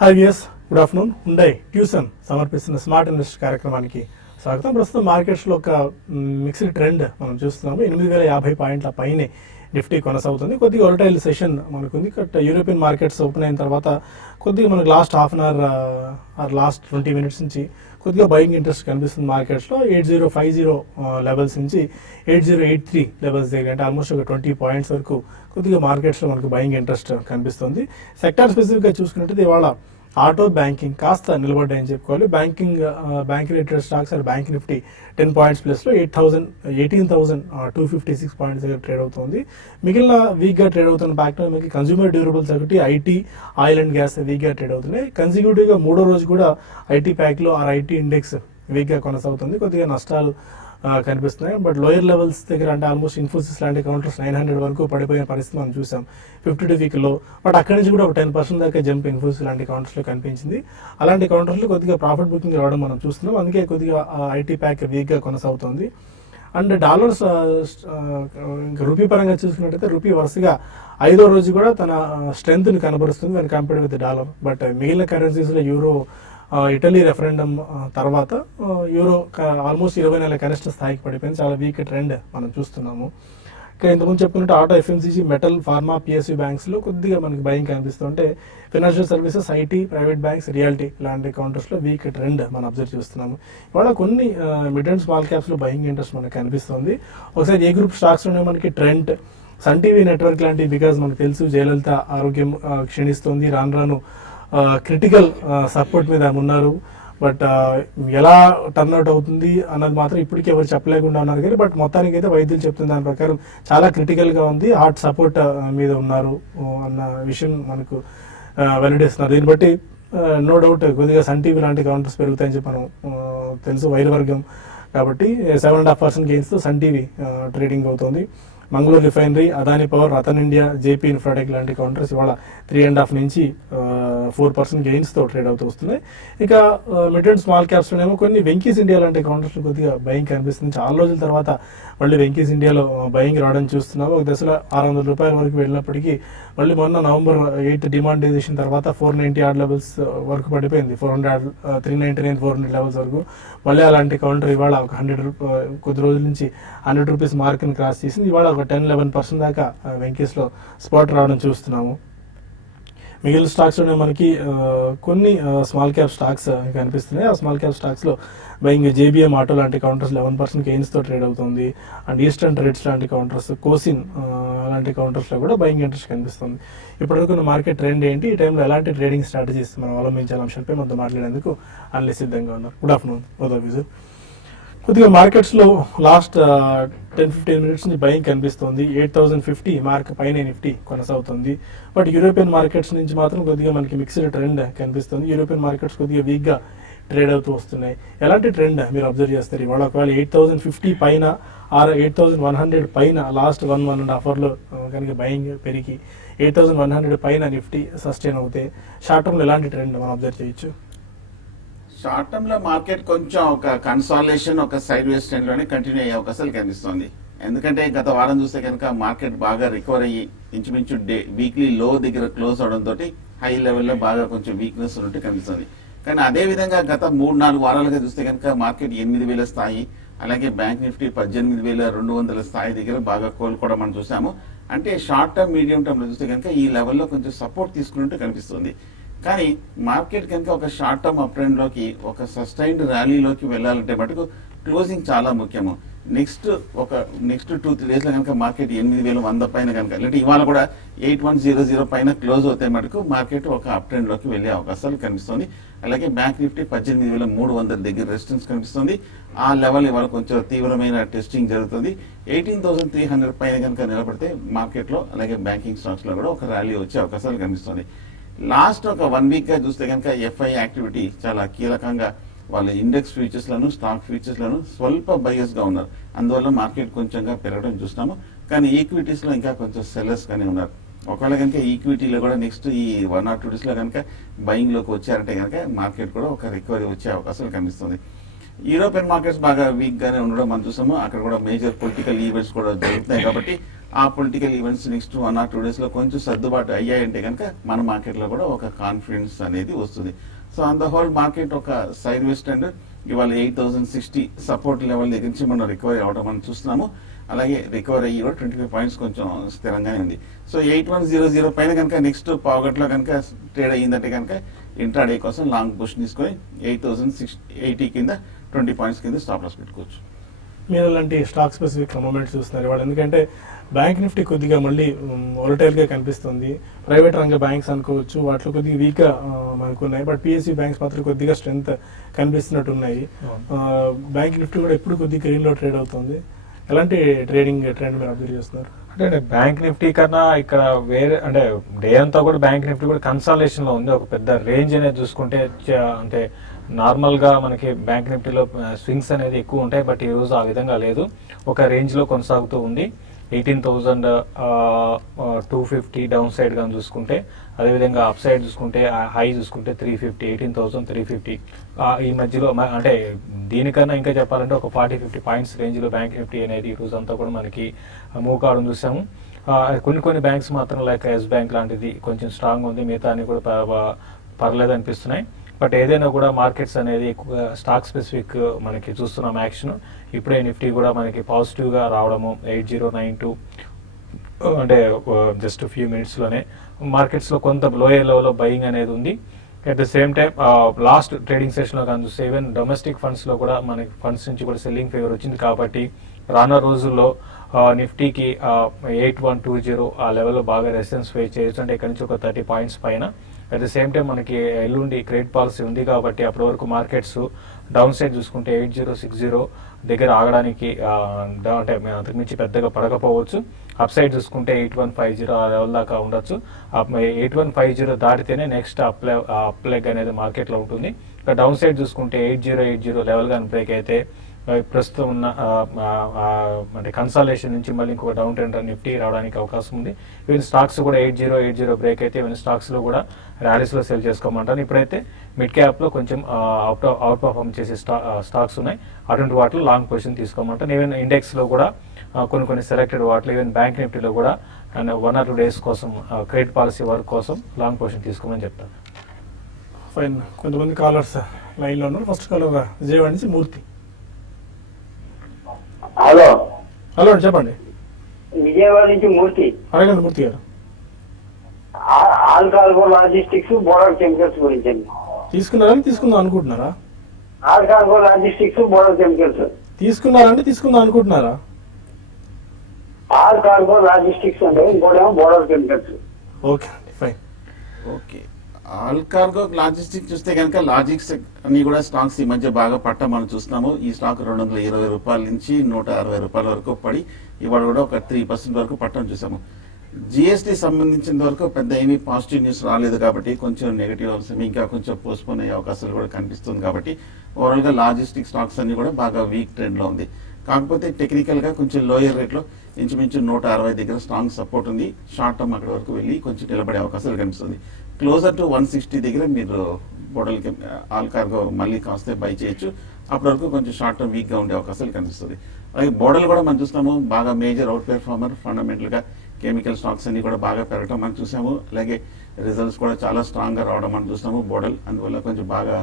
Hi viewers, good afternoon. Hyundai tuition సమర్పిస్తున్న smart invest కార్యక్రమానికి స్వాగతం. ప్రస్తుతం మార్కెట్స్లో ఒక మిక్స్డ్ ట్రెండ్ మనం చూస్తున్నాము. 8,050 పాయింట్ల పైనే నిఫ్టీ కొనసాగుతుంది. కొద్దిగా వొలటైల్ సెషన్ మనకుంది. యూరోపియన్ మార్కెట్స్ ఓపెన్ అయిన తర్వాత కొద్దిగా మనకు last half an hour last 20 minutes నుంచి కొద్దిగా బయింగ్ ఇంట్రెస్ట్ కనిపిస్తుంది మార్కెట్స్లో. 8050 లెవెల్స్ నుంచి 8083 లెవెల్స్ దగ్గర, అంటే ఆల్మోస్ట్ ఒక 20 పాయింట్స్ వరకు కొద్దిగా మార్కెట్స్లో మనకు బయింగ్ ఇంట్రెస్ట్ కనిపిస్తుంది. సెక్టార్ స్పెసిఫిక్గా చూసుకున్నట్టు ఇవాళ ఆటో, బ్యాంకింగ్ కాస్త నిలబడ్డాయని చెప్పుకోవాలి. Bank related stocks and bank Nifty 10 points ప్లస్లో 18,256 పాయింట్స్ దగ్గర ట్రేడ్ అవుతుంది. మిగిలిన వీక్గా ట్రేడ్ అవుతున్న బ్యాక్లో మనకి కన్స్యూమర్ డ్యూరబుల్స్ ఒకటి, ఐటీ, ఆయిల్ అండ్ గ్యాస్ వీక్గా ట్రేడ్ అవుతున్నాయి. కన్సిక్యూటివ్గా మూడో రోజు కూడా ఐటీ ప్యాక్లో ఐటీ ఇండెక్స్ వీక్గా కొనసాగుతుంది. కొద్దిగా నష్టాలు కనిపిస్తున్నాయి. బట్ లోయర్ లెవెల్స్ దగ్గర, అంటే ఆల్మోస్ట్ ఇన్ఫోసిస్ లాంటి కౌంటర్స్ 900 వరకు పడిపోయిన పరిస్థితి మనం చూసాం 52 వీక్లో. బట్ అక్కడి నుంచి కూడా ఒక 10% దాకా జంప్ ఇన్ఫోసిస్ లాంటి కౌంటర్స్లో కనిపించింది. అలాంటి కౌంటర్స్లో కొద్దిగా ప్రాఫిట్ బుకింగ్ రావడం మనం చూస్తున్నాం. అందుకే కొద్దిగా ఐటీ ప్యాక్ వీక్గా కొనసాగుతుంది. అండ్ డాలర్స్ రూపీ పరంగా చూసుకున్నట్టయితే రూపీ వరుసగా 5వ రోజు కూడా తన స్ట్రెంగ్త్ని కనబరుస్తుంది when compared with dollar. But మిగిలిన కరెన్సీస్లో యూరో, ఇటలీ రెఫరెండం తర్వాత యూరో ఆల్మోస్ట్ 20 నెలల కనిష్ట స్థాయికి పడిపోయింది. చాలా వీక్ ట్రెండ్ మనం చూస్తున్నాము. ఇంకా ఇంతకుముందు చెప్పుకున్నట్టు auto, FMCG, metal, pharma, PSU బ్యాంక్స్లో కొద్దిగా మనకి భయం కనిపిస్తుంటే financial services, IT, private banks, realty లాంటి కౌంటర్స్లో వీక్ ట్రెండ్ మనం అబ్జర్వ్ చేస్తున్నాము. ఇవాళ కొన్ని మిడ్ అండ్ స్మాల్ క్యాప్స్లో బయింగ్ ఇంట్రెస్ట్ మనకు కనిపిస్తుంది. ఒకసారి ఏ గ్రూప్ స్టాక్స్లోనే మనకి ట్రెండ్, సన్ టీవీ నెట్వర్క్ లాంటివి, బికాజ్ మనకు తెలుసు జయలలిత ఆరోగ్యం క్షీణిస్తుంది, రాను క్రిటికల్ సపోర్ట్ మీద ఉన్నారు. బట్ ఎలా టర్న్అవుట్ అవుతుంది అన్నది మాత్రం ఇప్పటికీ ఎవరు చెప్పలేకుండా ఉన్నారు. కానీ బట్ మొత్తానికి అయితే వైద్యులు చెప్తున్న దాని ప్రకారం చాలా క్రిటికల్గా ఉంది, హార్ట్ సపోర్ట్ మీద ఉన్నారు అన్న విషయం మనకు వెల్లడిస్తున్నారు. దీన్ని బట్టి నో డౌట్ కొద్దిగా సన్ టీవీ లాంటి కౌంటర్స్ పెరుగుతాయని చెప్పి మనం తెలుసు, వైర్ వర్గం కాబట్టి 7.5% గెయిన్స్తో సన్ టీవీ ట్రేడింగ్ అవుతుంది. మంగళూరు రిఫైనరీ, అదాని పవర్, రతన్ ఇండియా, జేపీ ఇన్ఫ్రాటెక్ లాంటి కౌంటర్స్ ఇవాళ 3.5 నుంచి 4% గెయిన్స్తో ట్రేడ్ అవుతూ వస్తున్నాయి. ఇక మిడ్ అండ్ స్మాల్ క్యాప్స్లోనేమో కొన్ని వెంకీస్ ఇండియా లాంటి కౌంటర్స్లో కొద్దిగా బయింగ్ కనిపిస్తుంది. చాలా రోజుల తర్వాత మళ్ళీ వెంకీస్ ఇండియాలో బయింగ్ రావడం చూస్తున్నాము. ఒక దశలో 600 రూపాయల వరకు వెళ్ళినప్పటికీ మళ్ళీ మొన్న November 8 డిమాండైజేషన్ తర్వాత 490 ఆడ్ లెవెల్స్ వరకు పడిపోయింది. 399, 400 లెవెల్స్ వరకు. మళ్ళీ అలాంటి కౌంటర్ ఇవాళ ఒక 100 కొద్ది రోజుల నుంచి 100 రూపీస్ మార్క్ని క్రాస్ చేసింది. ఇవాళ ఒక 10-11% దాకా వెంకీస్లో స్పాట్ రావడం చూస్తున్నాము. మిగిలిన స్టాక్స్లోనే మనకి కొన్ని స్మాల్ క్యాప్ స్టాక్స్ కనిపిస్తున్నాయి. ఆ స్మాల్ క్యాప్ స్టాక్స్లో బయింగ్ జేబీఎం ఆటో లాంటి కౌంటర్స్ 11% గెయిన్స్తో ట్రేడ్ అవుతుంది. అండ్ ఈస్టర్న్ ట్రేడ్స్ లాంటి కౌంటర్స్, కోసిన్ లాంటి కౌంటర్స్లో కూడా బయింగ్ ఇంట్రెస్ట్ కనిపిస్తుంది. ఇప్పటివరకు మార్కెట్ ట్రెండ్ ఏంటి, ఈ టైంలో ఎలాంటి ట్రేడింగ్ స్ట్రాటజీస్ మనం అవలంబించాల అంశంపై మనతో మాట్లాడేందుకు అనలిస్ట్ సిద్ధంగా ఉన్నారు. Good afternoon both of you. కొద్దిగా మార్కెట్స్లో లాస్ట్ 10-15 మినిట్స్ నుంచి బయింగ్ కనిపిస్తుంది. 8,050 మార్క్ పైన నిఫ్టీ కొనసాగుతుంది. బట్ యూరోపియన్ మార్కెట్స్ నుంచి మాత్రం కొద్దిగా మనకి మిక్స్డ్ ట్రెండ్ కనిపిస్తుంది. యూరోపియన్ మార్కెట్స్ కొద్దిగా వీక్గా ట్రేడ్ అవుతూ వస్తున్నాయి. ఎలాంటి ట్రెండ్ మీరు అబ్జర్వ్ చేస్తారు? ఇవాళ ఒకవేళ 8,050 పైన ఆర్ 8,100 పైన లాస్ట్ 1.5 అవర్లో కనుక బయింగ్ పెరిగి 8,100 పైన నిఫ్టీ సస్టైన్ అవుతే షార్ట్ టర్మ్లో ఎలాంటి ట్రెండ్ మనం అబ్జర్వ్ చేయొచ్చు? షార్ట్ టర్మ్ లో మార్కెట్ కొంచెం ఒక కన్సాలిడేషన్, ఒక సైడ్ వేస్ ట్రెండ్ లోనే కంటిన్యూ అయ్యే అవకాశాలు కనిపిస్తుంది. ఎందుకంటే గత వారం చూస్తే కనుక మార్కెట్ బాగా రికవర్ అయ్యి ఇంచుమించు వీక్లీ లో దగ్గర క్లోజ్ అవడంతో హై లెవెల్లో బాగా కొంచెం వీక్నెస్ ఉన్నట్టు కనిపిస్తుంది. కానీ అదే విధంగా గత 3-4 వారాలుగా చూస్తే కనుక మార్కెట్ 8,000 స్థాయి, అలాగే బ్యాంక్ నిఫ్టీ 18,200 స్థాయి దగ్గర బాగా కోలుకోవడం మనం చూసాము. అంటే షార్ట్ టర్మ్, మీడియం టర్మ్ లో చూస్తే కనుక ఈ లెవెల్లో కొంచెం సపోర్ట్ తీసుకున్నట్టు కనిపిస్తుంది. కానీ మార్కెట్ కనుక ఒక షార్ట్ టర్మ్ అప్ ట్రెండ్ లోకి, ఒక సస్టైన్డ్ ర్యాలీలోకి వెళ్ళాలంటే మటుకు క్లోజింగ్ చాలా ముఖ్యము. నెక్స్ట్ 2-3 డేస్ లో కనుక మార్కెట్ 8,100 పైన కనుక, లేదంటే ఇవాళ కూడా 8,100 పైన క్లోజ్ అవుతే మటుకు మార్కెట్ ఒక అప్ ట్రెండ్ లోకి వెళ్లే అవకాశాలు కనిపిస్తుంది. అలాగే బ్యాంక్ నిఫ్టీ 18,300 దగ్గర రెసిస్టెన్స్ కనిపిస్తుంది. ఆ లెవెల్ ఇవాళ కొంచెం తీవ్రమైన టెస్టింగ్ జరుగుతుంది. 18,300 పైన కనుక నిలబడితే మార్కెట్ లో, అలాగే బ్యాంకింగ్ స్టాక్స్ లో కూడా ఒక ర్యాలీ వచ్చే అవకాశాలు కనిపిస్తుంది. లాస్ట్ ఒక 1 వీక్ గా చూస్తే కనుక ఎఫ్ఐ యాక్టివిటీ చాలా కీలకంగా, వాళ్ళ ఇండెక్స్ ఫ్యూచర్స్ లను, స్టాక్ ఫ్యూచర్స్ లను స్వల్ప బయస్ గా ఉన్నారు. అందువల్ల మార్కెట్ కొంచెంగా పెరగడం చూస్తాము. కానీ ఈక్విటీస్ లో ఇంకా కొంచెం సెల్లర్స్ గానే ఉన్నారు. ఒకవేళ కనుక ఈక్విటీలో కూడా నెక్స్ట్ ఈ 1 or 2 డేస్ లో కనుక బయింగ్ లోకి వచ్చారంటే కనుక మార్కెట్ కూడా ఒక రికవరీ వచ్చే అవకాశాలు కనిపిస్తుంది. యూరోపియన్ మార్కెట్స్ బాగా వీక్ గానే ఉండడం మనం చూసాము. అక్కడ కూడా మేజర్ పొలిటికల్ ఈవెంట్స్ కూడా జరుగుతున్నాయి కాబట్టి ఆ political events next 1 or 2 days లో కొంచెం సర్దుబాటు అయ్యాయంటే కనుక మన మార్కెట్లో కూడా ఒక కాన్ఫిడెన్స్ అనేది వస్తుంది. So on the whole market ఒక సైడ్ వేస్ ట్రెండ్ ఇవాళ 8060 సపోర్ట్ లెవెల్ దగ్గర నుంచి మనం రికవరీ అవడం మనం చూస్తున్నాము. అలాగే రికవరీ అయ్యి కూడా 25 పాయింట్స్ కొంచెం స్థిరంగానే ఉంది. సో 8100 పైన కనుక నెక్స్ట్ పావుగట్లో కనుక ట్రేడ్ అయ్యిందంటే కనుక ఇంట్రాడే కోసం లాంగ్ పొజిషన్ తీసుకొని 8080 కింద 20 పాయింట్స్ కింద స్టాప్ లాస్ పెట్టుకోవచ్చు. మీరు అలాంటి స్టాక్ స్పెసిఫిక్ మూమెంట్స్ చూస్తున్నారు ఇవాళ, ఎందుకంటే బ్యాంక్ నిఫ్టీ కొద్దిగా మళ్ళీ వొలటైల్ గా కనిపిస్తుంది. ప్రైవేట్ రంగ బ్యాంక్స్ అనుకోవచ్చు వాటిలో కొద్దిగా వీక్ గా మనకు ఉన్నాయి, బట్ పిఎస్యూ బ్యాంక్స్ మాత్రం కొద్దిగా స్ట్రెంత్ కనిపిస్తున్నట్టు ఉన్నాయి. బ్యాంక్ నిఫ్టీ కూడా ఎప్పుడు కొద్దిగా గ్రీన్ లో ట్రేడ్ అవుతుంది. ఎలాంటి ట్రేడింగ్ ట్రెండ్ మీరు అబ్జర్వ్ చేస్తున్నారు? అంటే బ్యాంక్ నిఫ్టీ కన్నా ఇక్కడ వేరే అంటే డే అంతా కూడా బ్యాంక్ నిఫ్టీ కూడా కన్సాలేషన్ లో ఉంది. ఒక పెద్ద రేంజ్ అనేది చూసుకుంటే అంటే నార్మల్ గా మనకి బ్యాంక్ నిఫ్టీలో స్వింగ్స్ అనేది ఎక్కువ ఉంటాయి, బట్ ఈ రోజు ఆ విధంగా లేదు. ఒక రేంజ్ లో కొనసాగుతూ ఉంది. 18,250 డౌన్ సైడ్ గా చూసుకుంటే, అదేవిధంగా అప్ సైడ్ చూసుకుంటే హై చూసుకుంటే 350, 18,350 ఈ మధ్యలో అంటే దీనికన్నా ఇంకా చెప్పాలంటే ఒక 40-50 పాయింట్స్ రేంజ్ లో బ్యాంక్ నిఫ్టీ అనేది ఈ రోజు అంతా కూడా మనకి మూవ్ కావడం చూసాము. కొన్ని బ్యాంక్స్ మాత్రం లైక్ ఎస్ బ్యాంక్ లాంటిది కొంచెం స్ట్రాంగ్ ఉంది, మిగతా అన్ని కూడా పర్లేదు అనిపిస్తున్నాయి. బట్ ఏదైనా కూడా మార్కెట్స్ అనేది ఎక్కువగా స్టాక్ స్పెసిఫిక్ మనకి చూస్తున్నాం యాక్షన్. ఇప్పుడే నిఫ్టీ కూడా మనకి పాజిటివ్ గా రావడము 8092 అంటే జస్ట్ ఫ్యూ మినిట్స్ లోనే మార్కెట్స్ లో కొంత లోయర్ లెవెల్ లో బయింగ్ అనేది ఉంది. At the same time last trading session లో కానీ చూస్తే ఈవెన్ డొమెస్టిక్ ఫండ్స్ లో కూడా మనకి ఫండ్స్ నుంచి కూడా సెల్లింగ్ ఫేవర్ వచ్చింది. కాబట్టి రానున్న రోజుల్లో నిఫ్టీకి 8120 ఆ లెవెల్లో బాగా రెసిస్టెన్స్ ఫేస్ చేయొచ్చు. అంటే ఇక్కడ నుంచి ఒక 30 పాయింట్స్ పైన. అట్ ద సేమ్ టైం మనకి ఎల్లుండి క్రెడిట్ పాలసీ ఉంది కాబట్టి అప్పటి వరకు మార్కెట్స్ డౌన్ సైడ్ చూసుకుంటే 8060 దగ్గర ఆగడానికి అంటే అంతకుమించి పెద్దగా పడకపోవచ్చు. అప్ సైడ్ చూసుకుంటే 8150 ఆ లెవెల్ దాకా ఉండొచ్చు. 8150 దాటితేనే నెక్స్ట్ అప్ లెగ్ అనేది మార్కెట్ లో ఉంటుంది. డౌన్ సైడ్ చూసుకుంటే 8080 లెవెల్ గా బ్రేక్ అయితే ప్రస్తుతం ఉన్న అంటే కన్సాలేషన్ నుంచి మళ్ళీ ఇంకొక డౌన్ ట్రెండ్ నిఫ్టీ రావడానికి అవకాశం ఉంది. ఈవెన్ స్టాక్స్ కూడా 8080 బ్రేక్ అయితే ఈవెన్ స్టాక్స్ లో కూడా ర్యాలీస్ లో సెల్ చేసుకోమంటాను. ఇప్పుడైతే మిడ్ క్యాప్ లో కొంచెం అవుట్ పర్ఫార్మ్ చేసే స్టాక్స్ ఉన్నాయి, అటువంటి వాటిలో లాంగ్ పొజిషన్ తీసుకోమంటాను. ఈవెన్ ఇండెక్స్ లో కూడా కొన్ని సెలెక్టెడ్ వాటిలో ఈవెన్ బ్యాంక్ నిఫ్టీలో కూడా 1 or 2 days కోసం క్రెడిట్ పాలసీ వర్క్ కోసం లాంగ్ పొజిషన్ తీసుకోమని చెప్తాను. ఫైన్. కొంతమంది కాలర్స్ లైన్ లో ఉన్నారు. ఫస్ట్ కాలర్ విజయవాడ నుంచి మూర్తి. హలో హలో చెప్పండి. విజయవాడ నుంచి మూర్తి. అడగండి మూర్తి గారు. ఆల్కాల్గో లాజిస్టిక్స్, బోర్డర్ కెమికల్స్ గురించి అండి. తీసుకుందాం అనుకుంటున్నారా? ఆల్కాల్గో లాజిస్టిక్స్, బోర్డర్ కెమికల్స్ తీసుకుందాం అనుకుంటున్నారా? ఆల్కాల్గో లాజిస్టిక్స్ అంటే ఇంకోటేమో బోర్డర్ కెమికల్స్. ఓకే అండి, ఫైన్. ఓకే, ఆల్కార్గో లాజిస్టిక్ చూస్తే కనుక లాజిక్స్ అన్ని కూడా స్టాక్స్ ఈ మధ్య బాగా పట్ట మనం చూస్తున్నాము. ఈ స్టాక్ 220 రూపాయల నుంచి 160 రూపాయల వరకు పడి ఇవాళ కూడా ఒక 3% వరకు పట్టడం చూసాము. జిఎస్టీ సంబంధించిన వరకు పెద్ద ఏమీ పాజిటివ్ న్యూస్ రాలేదు కాబట్టి కొంచెం నెగిటివ్ అవసరం ఇంకా కొంచెం పోస్ట్పోన్ అయ్యే అవకాశాలు కూడా కనిపిస్తుంది. కాబట్టి ఓవరాల్ గా లాజిస్టిక్ స్టాక్స్ అన్ని కూడా బాగా వీక్ ట్రెండ్ లో ఉంది. కాకపోతే టెక్నికల్ గా కొంచెం లోయర్ రేట్ లో ఇంచుమించు 160 దగ్గర స్ట్రాంగ్ సపోర్ట్ ఉంది. షార్ట్ టర్మ్ అక్కడ వరకు వెళ్ళి కొంచెం నిలబడే అవకాశాలు కనిపిస్తుంది. క్లోజర్ టు 160 దగ్గర మీరు బోడల్ ఆల్కార్గో మళ్ళీ కాస్తే బై చేయొచ్చు. అప్పటి వరకు కొంచెం షార్ట్ టర్మ్ వీక్ గా ఉండే అవకాశాలు కనిపిస్తుంది. అలాగే బోడల్ కూడా మనం చూస్తాము బాగా మేజర్ అవుట్ పెర్ఫార్మర్. ఫండమెంటల్ గా కెమికల్ స్టాక్స్ అన్ని కూడా బాగా పెరగడం మనం చూసాము. అలాగే రిజల్ట్స్ కూడా చాలా స్ట్రాంగ్ గా రావడం మనం చూస్తాము బోడల్. అందువల్ల కొంచెం బాగా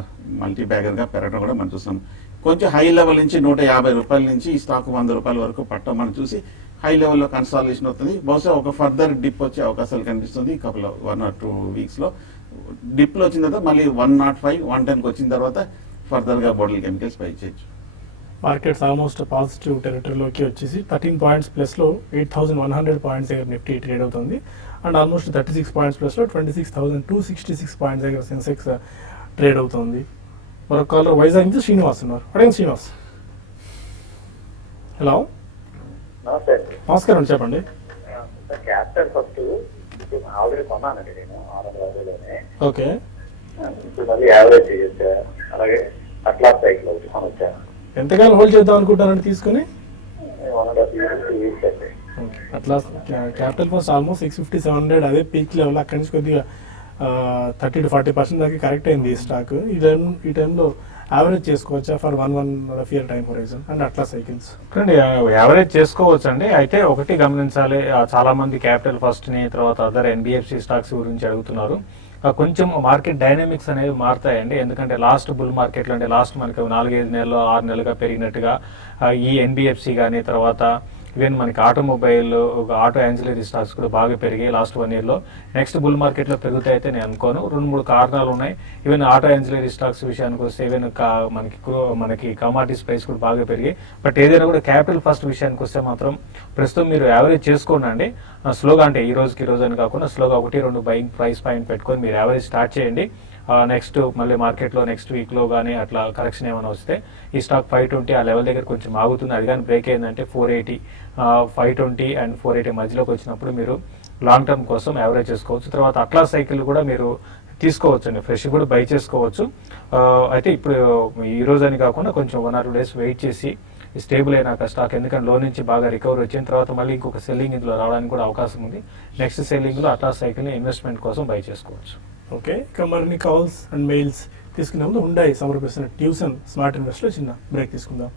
మల్టీ బ్యాగర్ గా పెరగడం కూడా మనం చూస్తాము. కొంచెం హై లెవెల్ నుంచి 150 రూపాయల నుంచి ఈ స్టాక్ 100 రూపాయల వరకు పట్టడం మనం చూసి హై లెవెల్లో కన్సాలిడేషన్ అవుతుంది. బహుశా ఒక ఫర్దర్ డిప్ వచ్చే అవకాశాలు కనిపిస్తుంది. 1 or 2 weeks లో డిప్ లో వచ్చిన తర్వాత మళ్ళీ 105, 110 వచ్చిన తర్వాత ఫర్దర్ గా బోడల్ కెమికల్స్ పై చేయొచ్చు. మార్కెట్స్ ఆల్మోస్ట్ పాజిటివ్ టెరిటరీలోకి వచ్చేసి 13 పాయింట్స్ ప్లస్ లో 8100 పాయింట్స్ దగ్గర నిఫ్టీ ట్రేడ్ అవుతుంది. అండ్ ఆల్మోస్ట్ 36 పాయింట్స్ ప్లస్ లో 26,266 పాయింట్స్ దగ్గర సెన్సెక్స్ ట్రేడ్ అవుతుంది. మరొక కాలర్ వైజాగ్ నుంచి శ్రీనివాస్ ఉన్నారు. అడగండి శ్రీనివాస్. హలో, నమస్కారం, చెప్పండి. క్యాపిటల్ ఫస్ట్ ఆల్రెడీ కొన్నానండి నేను 600లోనే. ఓకే, ఇప్పుడు మళ్ళీ యావరేజ్ చేయొచ్చా? అలాగే అట్లా సైకిల్ ఒకటి కొనొచ్చాను. ఎంతకాలం హోల్డ్ చేద్దాం అనుకుంటారండి తీసుకుని? 1.5 years అండి. అట్లా క్యాపిటల్ ఫస్ట్ ఆల్మోస్ట్ 650-700 అదే పీక్ లెవెల్. అక్కడి నుంచి కొద్దిగా 30 to 40% దాకా కరెక్ట్ అయింది ఈ స్టాక్. ఈ టైంలో యావరేజ్ చేసుకోవచ్చా for 1.5 year time horizon and అట్లా సైకిల్స్? చూడండి, యావరేజ్ చేసుకోవచ్చు అండి. అయితే ఒకటి గమనించాలి, చాలా మంది క్యాపిటల్ ఫస్ట్ ని తర్వాత అదర్ ఎన్బిఎఫ్సి స్టాక్స్ గురించి అడుగుతున్నారు. కొంచెం మార్కెట్ డైనమిక్స్ అనేవి మారుతాయండి. ఎందుకంటే లాస్ట్ బుల్ మార్కెట్లో అంటే లాస్ట్ మనకి 4-5 నెలలు 6 నెలలుగా పెరిగినట్టుగా ఈ ఎన్బిఎఫ్సి కానీ తర్వాత ఈవెన్ మనకి ఆటోమొబైల్ ఆటో యాన్సిలరీ స్టాక్స్ కూడా బాగా పెరిగాయి లాస్ట్ 1 year లో. నెక్స్ట్ బుల్ మార్కెట్లో పెరుగుతాయి అయితే నేను అనుకోను. 2-3 కారణాలు ఉన్నాయి. ఈవెన్ ఆటో యాన్సిలరీ స్టాక్స్ విషయానికి వస్తే ఈవెన్ మనకి కమాడిటీస్ ప్రైస్ కూడా బాగా పెరిగాయి. బట్ ఏదైనా కూడా క్యాపిటల్ ఫస్ట్ విషయానికి వస్తే మాత్రం ప్రస్తుతం మీరు యావరేజ్ చేసుకోండి అండి. స్లోగా అంటే ఈ రోజుకి రోజు అని కాకుండా స్లోగా 1-2 బయింగ్ ప్రైస్ పాయింట్ పెట్టుకొని మీరు యావరేజ్ స్టార్ట్ చేయండి. నెక్స్ట్ మళ్ళీ మార్కెట్లో నెక్స్ట్ వీక్లో కానీ అట్లా కరెక్షన్ ఏమైనా వస్తే ఈ స్టాక్ 520 ఆ లెవెల్ దగ్గర కొంచెం ఆగుతుంది. అది కానీ బ్రేక్ అయిందంటే 480, 520 అండ్ 480 మధ్యలోకి వచ్చినప్పుడు మీరు లాంగ్ టర్మ్ కోసం యావరేజ్ చేసుకోవచ్చు. తర్వాత అట్లా సైకిల్ కూడా మీరు తీసుకోవచ్చు అండి, ఫ్రెష్ కూడా బై చేసుకోవచ్చు. అయితే ఇప్పుడు ఈ రోజు అని కాకుండా కొంచెం 1 or 2 days వెయిట్ చేసి స్టేబుల్ అయినాక స్టాక్, ఎందుకంటే లో నుంచి బాగా రికవర్ వచ్చిన తర్వాత మళ్ళీ ఇంకొక సెల్లింగ్ ఇందులో రావడానికి కూడా అవకాశం ఉంది. నెక్స్ట్ సెల్లింగ్లో అట్లా సైకిల్ని ఇన్వెస్ట్మెంట్ కోసం బై చేసుకోవచ్చు. ఓకే, ఇక మరిన్ని కాల్స్ అండ్ మెయిల్స్ తీసుకునే ముందు హుండాయ్ సమర్పిస్తున్న ట్యూషన్ స్మార్ట్ ఇన్వెస్ట్లో చిన్న బ్రేక్ తీసుకుందాం.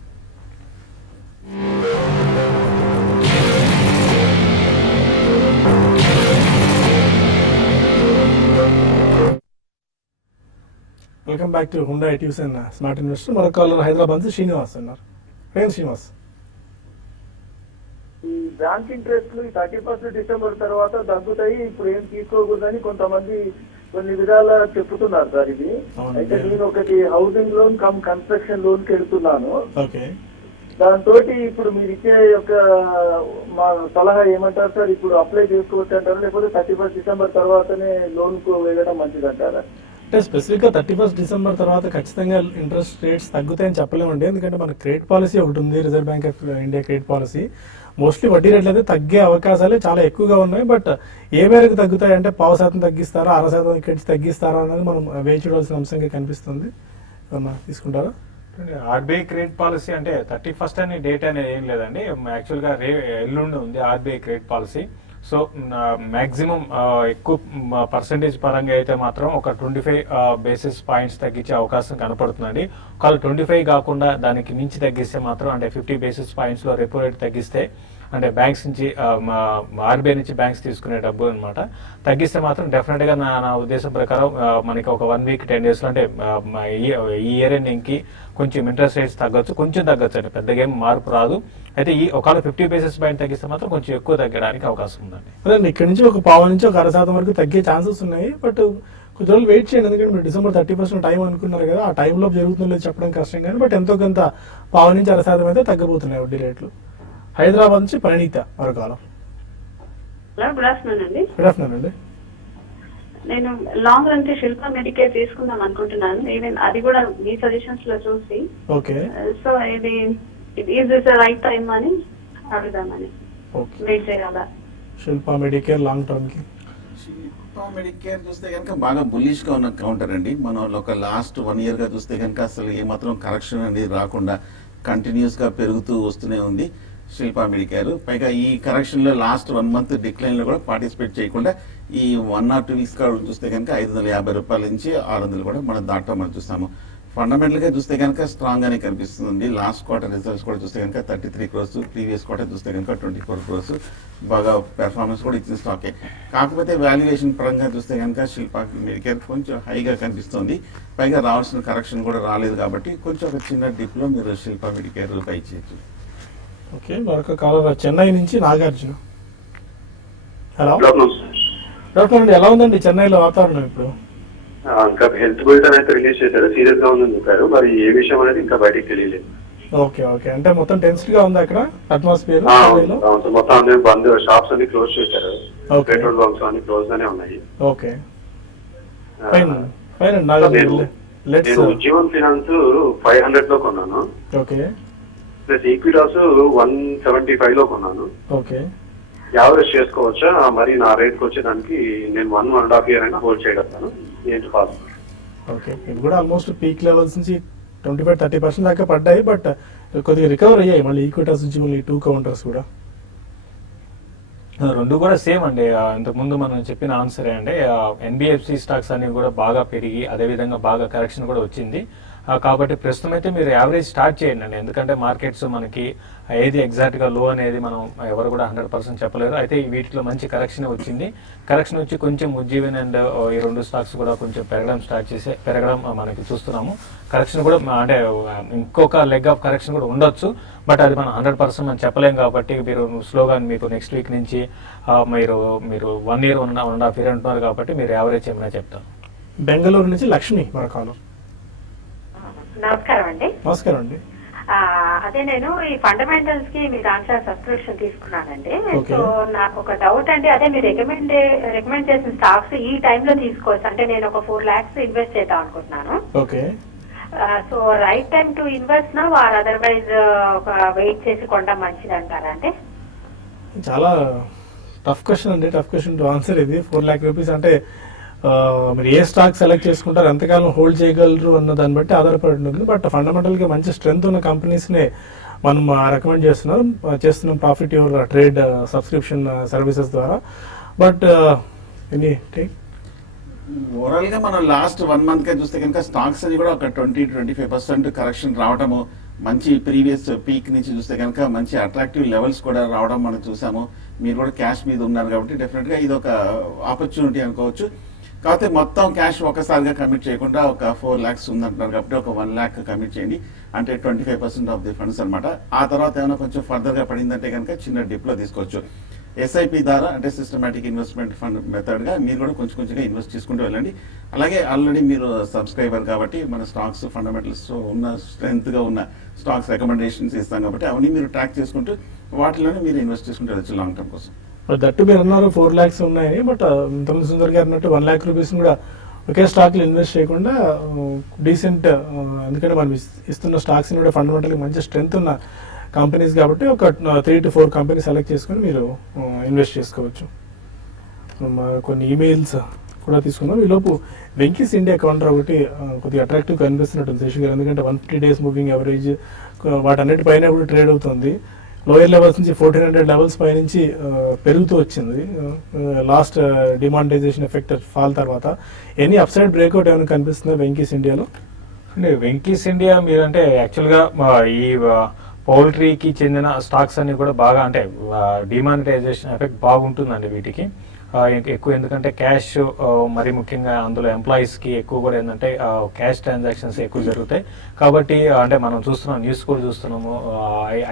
Welcome back to Hyundai tuition smart investor. మరొక కాలర్ హైదరాబాద్ నుంచి శ్రీనివాస్ ఉన్నారు. శ్రీనివాస్, బ్యాంక్ ఇంట్రెస్ట్లు 31 డిసెంబర్ తర్వాత తగ్గుతాయి, ఇప్పుడు ఏం తీసుకోకూడదని కొంతమంది కొన్ని విధాలా చెప్తున్నారు సార్. ఇది అయితే నేను ఒకటి housing loan come construction loan కి వెళ్తున్నాను. దాంతో ఇప్పుడు మీరు ఇచ్చే యొక్క మా సలహా ఏమంటారు సార్? ఇప్పుడు అప్లై చేసుకోవచ్చు అంటారా, లేకపోతే 31 డిసెంబర్ తర్వాతనే లోన్ కు వెళ్ళడం మంచిది అంటారా? అంటే స్పెసిఫిక్ గా 31 డిసెంబర్ తర్వాత ఖచ్చితంగా ఇంట్రెస్ట్ రేట్స్ తగ్గుతాయని చెప్పలేమండి. ఎందుకంటే మన క్రెడిట్ పాలసీ ఒకటి ఉంది, reserve bank of India credit policy. Mostly వడ్డీ రేట్లు అయితే తగ్గే అవకాశాలే చాలా ఎక్కువగా ఉన్నాయి. బట్ ఏ మేరకు తగ్గుతాయి అంటే 0.5% తగ్గిస్తారా, 0.5% ఇక్కడి నుంచి తగ్గిస్తారా అనేది మనం వేచి చూడాల్సిన అంశంగా కనిపిస్తుంది. తీసుకుంటారా? ఆర్బీఐ క్రెడిట్ పాలసీ అంటే 31st అనే డేట్ అనేది ఏం లేదండి. యాక్చువల్గా ఎల్లుండి ఉంది RBI credit policy. So maximum ఎక్కువ పర్సంటేజ్ పరంగా అయితే మాత్రం ఒక 25 basis points తగ్గించే అవకాశం కనపడుతుందండి. ఒకవేళ 25 కాకుండా దానికి మించి తగ్గిస్తే మాత్రం అంటే 50 basis points లో రెపో రేట్ తగ్గిస్తే అంటే బ్యాంక్స్ నుంచి ఆర్బీఐ నుంచి బ్యాంక్స్ తీసుకునే డబ్బు అనమాట తగ్గిస్తే మాత్రం డెఫినెట్గా నా ఉద్దేశం ప్రకారం మనకి ఒక 1 week 10 days అంటే ఈ ఇయర్ ఎండింగ్కి కొంచెం ఇంట్రెస్ట్ రేట్స్ తగ్గొచ్చు, కొంచెం తగ్గొచ్చు అండి, పెద్దగా ఏం మార్పు రాదు. అయితే ఈ ఒకవేళ 50 basis point తగ్గిస్తే మాత్రం కొంచెం ఎక్కువ తగ్గడానికి అవకాశం ఉందండి. అదే ఇక్కడ నుంచి ఒక 0.5 నుంచి ఒక 0.5% వరకు తగ్గే ఛాన్సెస్ ఉన్నాయి. బట్ కొంచెం రోజులు వెయిట్ చేయండి, ఎందుకంటే మీరు December 31st టైం అనుకున్నారు కదా, ఆ టైంలో జరుగుతుందో లేదు చెప్పడం కష్టం కానీ బట్ ఎంతో కొంత 0.5 నుంచి 0.5% అయితే తగ్గబోతున్నాయి వడ్డీ రేట్లు. హైదరాబాద్ నుంచి పరిణీత మరొకాలం. గుడ్ ఆఫ్టర్నూన్ అండి. గుడ్ ఆఫ్టర్నూన్ అండి. నేను లాంగ్ రన్ కి శిల్ప మెడికేర్ తీసుకుందాం అనుకుంటున్నాను. ఈవెన్ అది కూడా మీ సజెషన్స్ లో చూసి. ఓకే. సో ఇది ఈజ్ దిస్ రైట్ టైం అని అడుగుదామని. ఓకే. వెయిట్ చేయాలా? శిల్ప మెడికేర్ లాంగ్ టర్మ్ కి. శిల్ప మెడికేర్ చూస్తే కనుక బాగా బుల్లిష్ గా ఉన్న కౌంటర్ అండి. మనం ఒక లాస్ట్ 1 year గా చూస్తే కనుక అసలు ఏమాత్రం కరెక్షన్ అనేది రాకుండా కంటిన్యూస్ గా పెరుగుతూ వస్తూనే ఉంది శిల్ప మెడికేర్. పైగా ఈ కరెక్షన్ లో లాస్ట్ 1 month డిక్లైన్ లో కూడా పార్టిసిపేట్ చేయకుండా ఈ 1 or 2 weeks చూస్తే కనుక 550 రూపాయల నుంచి 600 కూడా మనం దాంట్లో మనం చూస్తాము. ఫండమెంటల్ గా చూస్తే కనుక స్ట్రాంగ్ గానే కనిపిస్తుంది. లాస్ట్ క్వార్టర్ రిజల్ట్స్ కూడా చూస్తే కనుక 33 crores, ప్రీవియస్ క్వార్టర్ చూస్తే కనుక 24 crores బాగా పెర్ఫార్మెన్స్ కూడా ఇచ్చిన స్టాకే. కాకపోతే వాల్యుయేషన్ పరంగా చూస్తే కనుక శిల్ప మెడికేర్ కొంచెం హైగా కనిపిస్తుంది. పైగా రావాల్సిన కరెక్షన్ కూడా రాలేదు కాబట్టి కొంచెం ఒక చిన్న డిప్ లో మీరు శిల్ప మెడికేర్ పై చేయొచ్చు. ఓకే, మరొక కాలర్ చెన్నై నుంచి నాగార్జున. హలో డాక్టర్ అండి, ఎలా ఉందండి చెన్నైలో వాతావరణం ఇప్పుడు? ఇంకా హెల్త్ బులెటిన్ అయితే రిలీజ్ చేశారు, సీరియస్ గా ఉందని చెప్పారు. మరి ఏ విషయం అనేది ఇంకా బయటికి తెలియలేదు. ఓకే ఓకే, అంటే మొత్తం టెన్స్డ్ గా ఉంది అక్కడ అట్మాస్ఫియర్? మొత్తం అన్ని బంద్, షాప్స్ అన్ని క్లోజ్ చేశారు, పెట్రోల్ బంక్స్ అన్ని క్లోజ్ గానే ఉన్నాయి. Okay fine fine. నేను ఉజ్జీవన్ ఫైనాన్స్ 500 లో కొన్నాను. ఓకే. ప్లస్ ఈక్విటాస్ 175 లో కొన్నాను. ఓకే. యావరేజ్ చేసుకోవచ్చా? మరి నా రేట్కి వచ్చేదానికి నేను 1.5 year అయినా హోల్డ్ చేయగలుగుతాను. ఏంటి ఫాస్ట్? ఓకే, ఇది కూడా ఆల్మోస్ట్ పీక్ లెవెల్స్ నుంచి 25-30% దాకా పడ్డాయి. బట్ కొద్దిగా రికవర్ అయ్యాయి మళ్ళీ ఈక్విటాస్ నుంచి మళ్ళీ 2 counters కూడా. రెండు కూడా సేమ్ అండి, ఇంతకుముందు మనం చెప్పిన ఆన్సరే అండి. ఎన్బిఎఫ్సి స్టాక్స్ అనేవి కూడా బాగా పెరిగి అదేవిధంగా బాగా కరెక్షన్ కూడా వచ్చింది. కాబట్టి ప్రస్తుతం అయితే మీరు యావరేజ్ స్టార్ట్ చేయండి అండి. ఎందుకంటే మార్కెట్స్ మనకి ఏది ఎగ్జాక్ట్గా లో అనేది మనం ఎవరు కూడా 100% చెప్పలేరు. అయితే వీటిలో మంచి కరెక్షన్ వచ్చింది. కరెక్షన్ వచ్చి కొంచెం ఉజ్జీవన్ అండ్ ఈ రెండు స్టాక్స్ కూడా కొంచెం పెరగడం మనకి చూస్తున్నాము. కరెక్షన్ కూడా అంటే ఇంకొక లెగ్ ఆఫ్ కరెక్షన్ కూడా ఉండొచ్చు, బట్ అది మనం 100% మనం చెప్పలేం. కాబట్టి మీరు స్లోగా మీకు నెక్స్ట్ వీక్ నుంచి మీరు 1 year 1.5 year అంటున్నారు కాబట్టి మీరు యావరేజ్ ఏమైనా చెప్తాను. బెంగళూరు నుంచి లక్ష్మి మన కాలం. నమస్కారం అండి. నమస్కారం అండి. అదే నేను ఈ ఫండమెంటల్స్ కి మీ దాంట్లో సబ్స్క్రిప్షన్ తీసుకున్నానండి. Okay. సో నాకు ఒక డౌట్ అండి, అదే మీరు రికమెండ్ చేసిన స్టాక్స్ ఈ టైంలో తీసుకోవచ్చు అంటే నేను ఒక 4 lakhs ఇన్వెస్ట్ చేద్దాం అనుకుంటున్నాను. Okay. So right time to invest నా ఆర్ అదర్వైజ్ ఒక వెయిట్ చేసి కొనడం మంచిది అంటారా? అంటే చాలా టఫ్ క్వశ్చన్ అండి. టఫ్ క్వశ్చన్ టు ఆన్సర్ ఇది. 4 lakh రూపీస్ అంటే మీరు ఏ స్టాక్ సెలెక్ట్ చేసుకుంటారు, ఎంతకాలం హోల్డ్ చేయగలరు అన్న దాన్ని బట్టి ఆధారపడి ఉంటుంది. బట్ ఫండమెంటల్గా మంచి స్ట్రెంత్ ఉన్న కంపెనీస్నే మనం రికమెండ్ చేస్తున్నాం profit your trade subscription services ద్వారా. బట్ ఎనీ టేక్ ఓవరాల్ గా మనం లాస్ట్ 1 month గా చూస్తే కనుక స్టాక్స్ అని కూడా ఒక 20-25% కరెక్షన్ రావడము, మంచి ప్రీవియస్ పీక్ నుంచి చూస్తే కనుక మంచి అట్రాక్టివ్ లెవెల్స్ కూడా రావడం మనం చూసాము. మీరు కూడా క్యాష్ మీద ఉన్నారు కాబట్టి డెఫినెట్ గా ఇది ఒక ఆపర్చునిటీ అనుకోవచ్చు. కాకపోతే మొత్తం క్యాష్ ఒకసారిగా కమిట్ చేయకుండా ఒక 4 lakhs ఉందంటున్నారు కాబట్టి ఒక 1 lakh కమిట్ చేయండి, అంటే 25% ఆఫ్ ది ఫండ్స్ అనమాట. ఆ తర్వాత ఏమైనా కొంచెం ఫర్దర్ గా పడిందంటే కనుక చిన్న డిప్ లో తీసుకోవచ్చు. ఎస్ఐపి ద్వారా అంటే సిస్టమేటిక్ ఇన్వెస్ట్మెంట్ ఫండ్ మెథడ్ గా మీరు కూడా కొంచెం కొంచెంగా ఇన్వెస్ట్ చేసుకుంటూ వెళ్ళండి. అలాగే ఆల్రెడీ మీరు సబ్స్క్రైబర్ కాబట్టి మన స్టాక్స్ ఫండమెంటల్స్ ఉన్న స్ట్రెంత్ గా ఉన్న స్టాక్స్ రికమెండేషన్స్ ఇస్తాం కాబట్టి అవన్నీ మీరు ట్రాక్ చేసుకుంటూ వాటిలోనే మీరు ఇన్వెస్ట్ చేసుకుంటూ వెళ్ళచ్చు లాంగ్ టర్మ్ కోసం. దట్టు మీరు అన్నారు 4 lakhs ఉన్నాయి, బట్ ఇంతకుముందు సుందర్ గారు అన్నట్టు 1 lakh రూపీస్ కూడా ఒకే స్టాక్లో ఇన్వెస్ట్ చేయకుండా డీసెంట్, ఎందుకంటే మనం ఇస్తున్న స్టాక్స్ కూడా ఫండమెంటల్గా మంచి స్ట్రెంత్ ఉన్న కంపెనీస్ కాబట్టి ఒక 3 to 4 కంపెనీస్ సెలెక్ట్ చేసుకొని మీరు ఇన్వెస్ట్ చేసుకోవచ్చు. కొన్ని ఈమెయిల్స్ కూడా తీసుకున్నాం. ఈలోపు వెంకీస్ ఇండియా కౌంటర్ ఒకటి కొద్దిగా అట్రాక్టివ్ కనిపిస్తున్నట్టు శేషు గారు, ఎందుకంటే 150 days మూవింగ్ యావరేజ్ వాటన్నిటిపైన కూడా ట్రేడ్ అవుతుంది. లోయర్ లెవెల్స్ నుంచి 1400 levels పై నుంచి పెరుగుతూ వచ్చింది. లాస్ట్ డిమానిటైజేషన్ ఎఫెక్ట్ ఫాల్ తర్వాత ఎనీ అప్సైడ్ బ్రేక్అవుట్ ఏమైనా కనిపిస్తుందా వెంకీస్ ఇండియాలో? అంటే వెంకీస్ ఇండియా మీరంటే యాక్చువల్గా ఈ పౌల్ట్రీకి చెందిన స్టాక్స్ అన్ని కూడా బాగా అంటే డిమానిటైజేషన్ ఎఫెక్ట్ బాగుంటుందండి వీటికి ఎక్కువ. ఎందుకంటే క్యాష్ మరి ముఖ్యంగా అందులో ఎంప్లాయీస్కి ఎక్కువ కూడా ఏంటంటే క్యాష్ ట్రాన్సాక్షన్స్ ఎక్కువ జరుగుతాయి కాబట్టి అంటే మనం చూస్తున్నాం, న్యూస్ కూడా చూస్తున్నాము.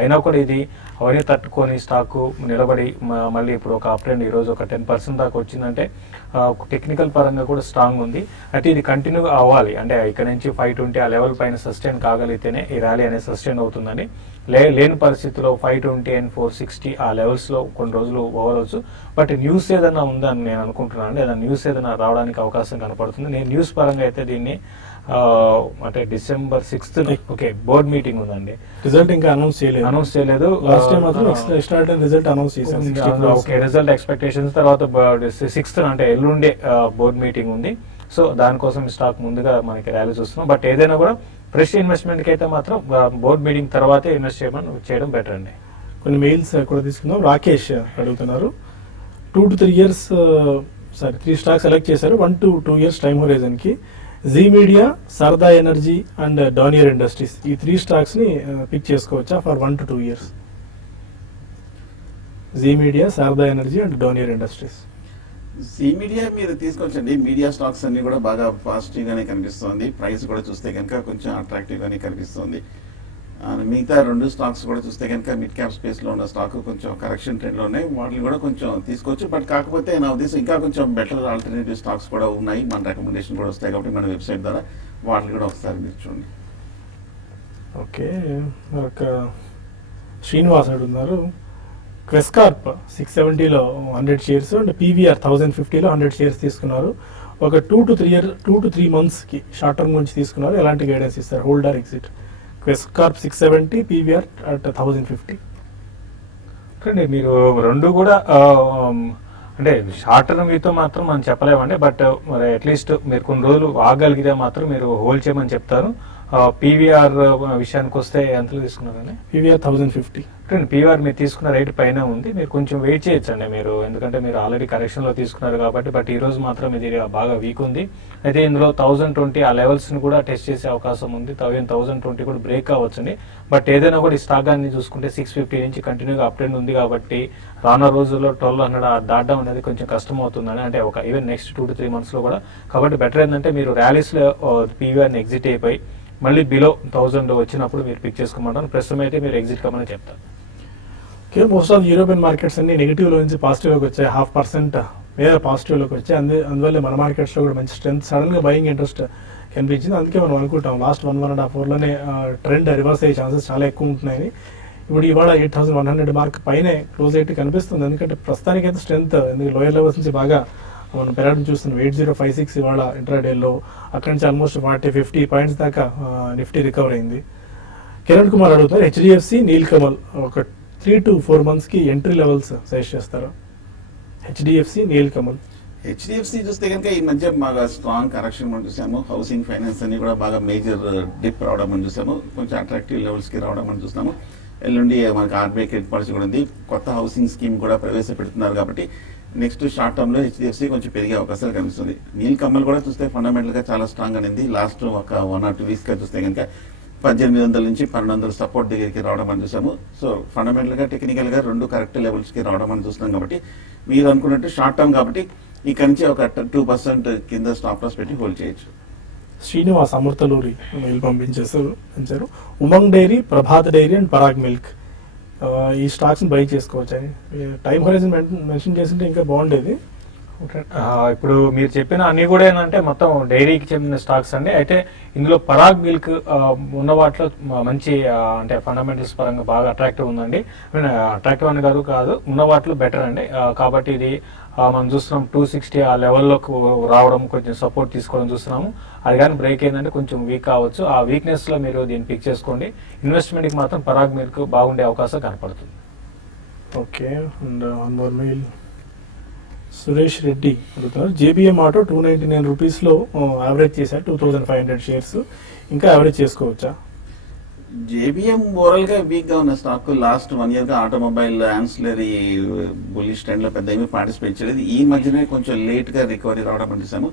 అయినా కూడా ఇది అవన్నీ తట్టుకొని స్టాక్ నిలబడి మళ్ళీ ఇప్పుడు ఒక అప్ ట్రెండ్ ఈరోజు ఒక 10% దాకా వచ్చిందంటే టెక్నికల్ పరంగా కూడా స్ట్రాంగ్ ఉంది. అయితే ఇది కంటిన్యూ అవ్వాలి, అంటే ఇక్కడ నుంచి 520 ఆ లెవెల్ పైన సస్టైన్ కాగలిగితేనే ఈ ర్యాలీ అనేది సస్టైన్ అవుతుందని. లేని పరిస్థితిలో 520 and 460 ఆ లెవెల్స్లో కొన్ని రోజులు ఓవరవచ్చు. బట్ న్యూస్ ఏదైనా ఉందని నేను అనుకుంటున్నాను, ఏదైనా న్యూస్ ఏదైనా రావడానికి అవకాశం కనపడుతుంది. నేను న్యూస్ పరంగా అయితే దీన్ని అంటే December 6th okay board meeting ఉందండి. రిజల్ట్ ఇంకా అనౌన్స్ చేయలేదు. లాస్ట్ టైం మాత్రం ఎక్స్ట్రార్డినరీ రిజల్ట్ అనౌన్స్ చేశారు. ఓకే, రిజల్ట్ ఎక్స్పెక్టేషన్స్ తర్వాత 6th అంటే ఎల్లుండే బోర్డ్ మీటింగ్ ఉంది. సో దానికోసం స్టాక్ ముందుగా మనకి ర్యాలీ చూస్తున్నాం. బట్ ఏదైనా కూడా ఫ్రెష్ ఇన్వెస్ట్మెంట్కి అయితే మాత్రం బోర్డ్ మీటింగ్ తర్వాతే ఇన్వెస్ట్ చేయడం బెటర్ అండి. కొన్ని మెయిల్స్ కూడా తీసుకుందాం. రాకేష్ అడుగుతున్నారు 2 to 3 years 3 స్టాక్స్ సెలెక్ట్ చేశారు 1 to 2 years టైం హోరైజన్ కి. Zee media, Sarda energy and డానియర్ ఇండస్ట్రీస్ ఈ 3 స్టాక్స్ ని పిక్ చేసుకోవచ్చా for 1 to 2 years? Zee media, Sarda energy and డానియర్ ఇండస్ట్రీస్. సి మీడియా మీరు తీసుకొచ్చండి. మీడియా స్టాక్స్ అన్ని కూడా బాగా పాజిటివ్ గానే కనిపిస్తుంది. ప్రైస్ కూడా చూస్తే కనుక కొంచెం అట్రాక్టివ్ గానే కనిపిస్తుంది. మిగతా 2 స్టాక్స్ కూడా చూస్తే కనుక మిడ్ క్యాప్ స్పేస్ లో ఉన్న స్టాక్ కొంచెం కరెక్షన్ ట్రెండ్ లో ఉన్నాయి, వాటిని కూడా కొంచెం తీసుకోవచ్చు. బట్ కాకపోతే నా ఉద్దేశం ఇంకా కొంచెం బెటర్ ఆల్టర్నేటివ్ స్టాక్స్ కూడా ఉన్నాయి, మన రికమెండేషన్ కూడా వస్తాయి కాబట్టి మన వెబ్సైట్ ద్వారా వాటిని కూడా ఒకసారి మీరు చూడండి. ఓకే, మరొక శ్రీనివాస్ అడుగుతున్నారు క్వెస్కార్ప్ 670లో 100 shares అండ్ పీవీఆర్ 1050లో 100 shares తీసుకున్నారు. ఒక 2 to 3 months కి షార్ట్ టర్మ్ నుంచి తీసుకున్నారు. ఎలాంటి గైడెన్స్ ఇస్తారు? Hold or exit? Quess Corp 670, PVR at 1050. అంటే మీరు రెండు కూడా అంటే షార్ట్ టర్మ్ మీతో మాత్రం మనం చెప్పలేమండి. బట్ మరి అట్లీస్ట్ మీరు కొన్ని రోజులు ఆగలిగితే మాత్రం మీరు హోల్డ్ చేయమని చెప్తారు. పీవీఆర్ విషయానికి వస్తే ఎంత తీసుకున్నారని? పీవీఆర్ 1050. పీవీఆర్ మీరు తీసుకున్న రేట్ పైన ఉంది, మీరు కొంచెం వెయిట్ చేయొచ్చండి మీరు, ఎందుకంటే మీరు ఆల్రెడీ కరెక్షన్ లో తీసుకున్నారు కాబట్టి. బట్ ఈ రోజు మాత్రం ఇది బాగా వీక్ ఉంది. అయితే ఇందులో 1020 ఆ లెవెల్స్ ని కూడా టెస్ట్ చేసే అవకాశం ఉంది. 1020 కూడా బ్రేక్ అవ్వచ్చండి. బట్ ఏదైనా కూడా ఈ స్టాక్ అని చూసుకుంటే 650 నుంచి కంటిన్యూగా అప్ ట్రెండ్ ఉంది కాబట్టి రానున్న రోజుల్లో 1200 దాటడం అనేది కొంచెం కష్టం అవుతుందని, అంటే ఒక ఈవెన్ నెక్స్ట్ 2 to 3 months లో కూడా. కాబట్టి బెటర్ ఏంటంటే మీరు ర్యాలీస్ లో పీవీఆర్ని ఎగ్జిట్ అయిపోయి మళ్ళీ బిలో 1000 వచ్చినప్పుడు మీరు పిక్ చేసుకోమంటారు. ప్రస్తుతం అయితే మీరు ఎగ్జిట్ కమ్మని చెప్తారు. Okay, most of European markets అన్ని నెగిటివ్ లో నుంచి పాజిటివ్ లోకి వచ్చాయి. 0.5% వేరే పాజిటివ్ లోకి వచ్చాయి. అందువల్ల మన మార్కెట్స్ లో కూడా మంచి స్ట్రెంత్, సడన్ గా బయింగ్ ఇంట్రెస్ట్ కనిపించింది. అందుకే మనం అనుకుంటాం లాస్ట్ 1.5 అవర్లోనే ట్రెండ్ రివర్స్ అయ్యే ఛాన్సెస్ చాలా ఎక్కువ ఉంటున్నాయని. ఇప్పుడు ఇవాళ 8100 మార్క్ పైనే క్లోజ్ అయితే కనిపిస్తుంది. ఎందుకంటే ప్రస్తుతానికి అయితే స్ట్రెంత్ లోయర్ లెవెల్స్ నుంచి బాగా మనం పెరగడం చూస్తున్నాం. 8056 ఇవాళ ఇంట్రాడేలో, అక్కడి నుంచి ఆల్మోస్ట్ 40-50 పాయింట్స్ దాకా నిఫ్టీ రికవర్ అయింది. కిరణ్ కుమార్ అడుగుతారు, హెచ్డిఎఫ్సి నీల్ కమల్ ఒక 3 to 4 months కి ఎంట్రీ లెవెల్స్ సజెస్ట్ చేస్తారా? హెచ్డిఎఫ్సి నీల్ కమల్. హెచ్డిఎఫ్సి చూస్తే కనుక ఈ మధ్య బాగా స్ట్రాంగ్ కరెక్షన్ మనం చూసాము. హౌసింగ్ ఫైనాన్స్ అని కూడా బాగా మేజర్ డిప్ రావడం మనం చూసాము. కొంచెం అట్రాక్టివ్ లెవెల్స్ కి రావడం మనం చూస్తున్నాము. ఎల్లుండి మనకి ఆర్బీఐ క్రెడిట్ పాలసీ కూడా ఉంది. కొత్త హౌసింగ్ స్కీమ్ కూడా ప్రవేశపెడుతున్నారు కాబట్టి నెక్స్ట్ షార్ట్ టర్మ్ లో హెచ్డిఎఫ్సి కొంచెం పెరిగే అవకాశాలు కనిపిస్తుంది. నీల్ కమల్ కూడా చూస్తే ఫండమెంటల్ గా చాలా స్ట్రాంగ్ అనేది. లాస్ట్ ఒక 1 or 2 weeks గా చూస్తే కనుక 1800 నుంచి 1200 సపోర్ట్ దగ్గరికి రావడం అని చూసాము. సో ఫండమెంటల్ గా టెక్నికల్ గా రెండు కరెక్ట్ లెవెల్స్ కి రావడం అని చూస్తున్నాం. కాబట్టి మీరు అనుకున్నట్టు షార్ట్ టర్మ్ కాబట్టి ఇక్కడ నుంచి ఒక 2% కింద స్టాప్ లాస్ పెట్టి హోల్డ్ చేయొచ్చు. శ్రీనివాస్ అమృతలూరి మెయిల్ పంపించారు. ఉమంగ్ డైరీ, ప్రభాత్ డైరీ అండ్ పరాగ్ మిల్క్ ఈ స్టాక్స్ బై చేసుకోవచ్చు. టైం హోరైజన్ మెన్షన్ చేసింటే ఇంకా బాగుండేది. ఇప్పుడు మీరు చెప్పిన అన్ని కూడా ఏంటంటే మొత్తం డైరీకి చెందిన స్టాక్స్ అండి. అయితే ఇందులో పరాగ్ మిల్క్ ఉన్న వాటిలో మంచి అంటే ఫండమెంటల్స్ పరంగా బాగా అట్రాక్టివ్ ఉందండి. అట్రాక్టివ్ అని కాదు ఉన్న వాటిలో బెటర్ అండి. కాబట్టి ఇది మనం చూస్తున్నాం 260 ఆ లెవెల్లోకి రావడం, కొంచెం సపోర్ట్ తీసుకోవడం చూస్తున్నాము. అది కానీ బ్రేక్ అయిందంటే కొంచెం వీక్ కావచ్చు. ఆ వీక్నెస్ లో మీరు దీన్ని పిక్ చేసుకోండి. ఇన్వెస్ట్మెంట్ కి మాత్రం పరాగ్ మిల్క్ బాగుండే అవకాశం కనపడుతుంది. Okay, and on more mail Suresh Reddy అడుగుతున్నారు, జేబీఎం ఆటో 299 రూపీస్లో యావరేజ్ చేశారు 2500 షేర్స్, ఇంకా యావరేజ్ చేసుకోవచ్చా? జేబీఎం ఓవరాల్ గా వీక్ గా ఉన్న స్టాక్ లాస్ట్ 1 year గా ఆటోమొబైల్ యాన్సిలరీ బుల్లిష్ ట్రెండ్ లో పెద్ద ఏమీ పార్టిసిపేట్ చేయలేదు. ఈ మధ్యనే కొంచెం లేట్ గా రికవరీ రావడం చూసాము.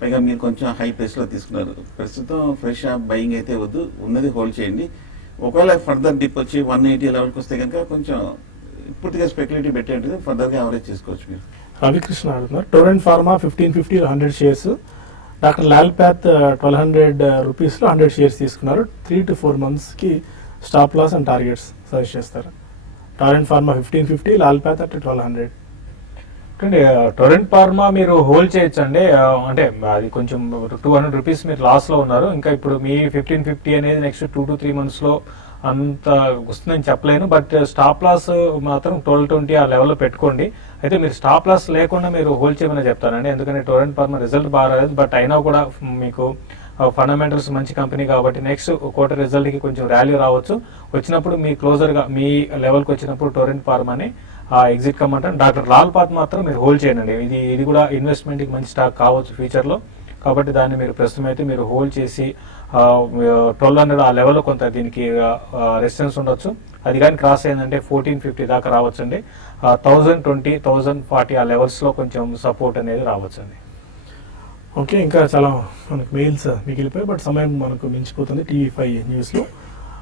పైగా మీరు కొంచెం హై ప్రైస్ లో తీసుకున్నారు. ప్రస్తుతం ఫ్రెష్ బయింగ్ అయితే వద్దు, ఉన్నది హోల్డ్ చేయండి. ఒకవేళ ఫర్దర్ డిప్ వచ్చి 180 లెవెల్కి వస్తే కనుక కొంచెం పూర్తిగా స్పెక్యులేటివ్ పెట్టేది ఫర్దర్ గా యావరేజ్ చేసుకోవచ్చు. మీరు రవికృష్ణ అడుగుతున్నారు, Torrent Pharma 1550 100 shares, doctor Lal path 1200 రూపీస్లో 100 షేర్స్ తీసుకున్నారు. 3 to 4 months కి stop loss and targets suggest చేస్తారు. టొరెంట్ ఫార్మా 1550, లాల్ ప్యాత్ అట్ 1200. టొరెంట్ ఫార్మా మీరు హోల్డ్ చేయొచ్చు అండి. అంటే అది కొంచెం 200 రూపీస్ మీరు లాస్ లో ఉన్నారు. ఇంకా ఇప్పుడు మీ 1550 అనేది నెక్స్ట్ 2 to 3 months లో అంత వస్తుందని చెప్పలేను. బట్ స్టాప్ లాస్ మాత్రం 1220 ఆ లెవెల్లో పెట్టుకోండి. అయితే మీరు స్టాప్ లాస్ లేకుండా మీరు హోల్డ్ చేయమని చెప్తానండి. ఎందుకంటే టొరెంట్ ఫార్మా రిజల్ట్ బాగా రాలేదు. బట్ అయినా కూడా మీకు ఫండమెంటల్స్ మంచి కంపెనీ కాబట్టి నెక్స్ట్ క్వార్టర్ రిజల్ట్ కి కొంచెం ర్యాలీ రావచ్చు. వచ్చినప్పుడు మీ క్లోజర్ గా మీ లెవెల్కి వచ్చినప్పుడు టొరెంట్ ఫార్మాని ఎగ్జిట్ కమ్మంటారు. డాక్టర్ లాల్ పాత్ మాత్రం మీరు హోల్డ్ చేయండి. ఇది కూడా ఇన్వెస్ట్మెంట్ కి మంచి స్టాక్ కావచ్చు ఫ్యూచర్ లో. కాబట్టి దాన్ని మీరు ప్రస్తుతం అయితే మీరు హోల్డ్ చేసి 1200 ఆ లెవెల్లో కొంత దీనికి రెసిస్టెన్స్ ఉండొచ్చు. అది కానీ క్రాస్ అయిందంటే 1450 దాకా రావచ్చండి. 1020, 1040 ఆ లెవెల్స్ లో కొంచెం సపోర్ట్ అనేది రావచ్చండి. ఓకే, ఇంకా చాలా మనకు మెయిల్స్ మిగిలిపోయి బట్ సమయం మనకు మించిపోతుంది TV5 న్యూస్లో.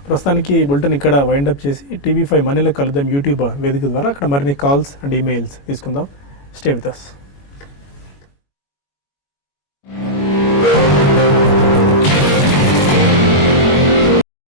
ప్రస్తుతానికి బులెటిన్ ఇక్కడ వైండప్ చేసి TV5 మనీలో కలుద్దాం యూట్యూబ్ వేదిక ద్వారా. అక్కడ మరిన్ని కాల్స్ అండ్ ఈమెయిల్స్ తీసుకుందాం. Stay with us.